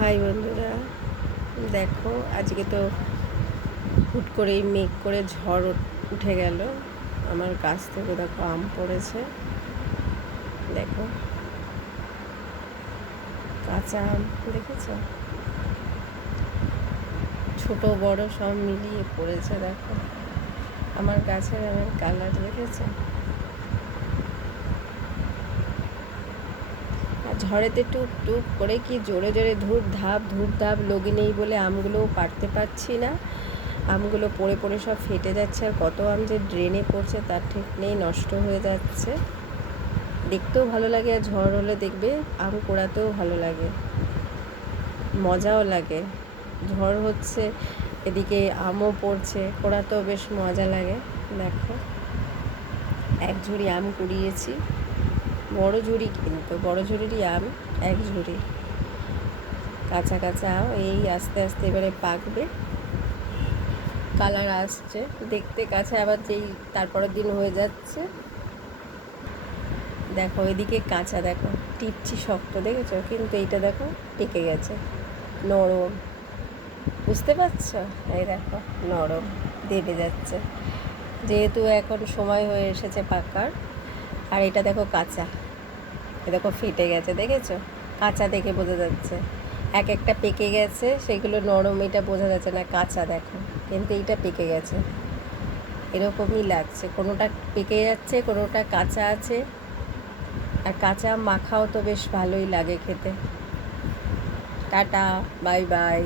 High বন্ধুরা, দেখো আজকে তো হুট করেই মেঘ করে ঝড় উঠে গেল। আমার গাছ থেকে দেখো আম পড়েছে, দেখো কাঁচা আম দেখেছো, ছোট বড় সব মিলিয়ে পড়েছে। দেখো আমার গাছের আমের কালার দেখেছো। আর ঝড়েতে টুক টুক করে কি জোরে জোরে ধূপ ধাপ লগি নেই বলে আমগুলোও পারতে পারছি না। আমগুলো পড়ে পড়ে সব ফেটে যাচ্ছে, আর কত আম যে ড্রেনে পড়ছে তার ঠিক নেই, নষ্ট হয়ে যাচ্ছে। দেখতেও ভালো লাগে, আর ঝড় হলে দেখবে আম কোড়াতেও ভালো লাগে, মজাও লাগে। ঝড় হচ্ছে, এদিকে আমও পড়ছে, কোড়াতেও বেশ মজা লাগে। দেখো এক ঝুড়ি আম কুড়িয়েছি, বড় ঝুড়ি, কিন্তু বড় ঝুড়িরই আম এক ঝুড়ি। কাঁচা কাঁচা আম এই আস্তে আস্তে এবারে পাকবে, কালার আসছে দেখতে কাছে, আবার যেই তারপরের দিন হয়ে যাচ্ছে। দেখো এদিকে কাঁচা, দেখো টিপছি শক্ত দেখেছো, কিন্তু এইটা দেখো টেকে গেছে, নরম, বুঝতে পারছো? এই দেখো নরম, দেবে যাচ্ছে, যেহেতু এখন সময় হয়ে এসেছে পাকার। আর এটা দেখো কাঁচা, এ দেখো ফেটে গেছে, দেখেছো? কাঁচা দেখে বোঝা যাচ্ছে, এক একটা পেকে গেছে, সেগুলো নরম, এটা বোঝা যাচ্ছে না কাঁচা, দেখো কিন্তু এইটা পেকে গেছে, এরকমই লাগছে, কোনোটা পেকে যাচ্ছে কোনোটা কাঁচা আছে। আর কাঁচা মাখাও তো বেশ ভালোই লাগে খেতে। Tata, bye bye.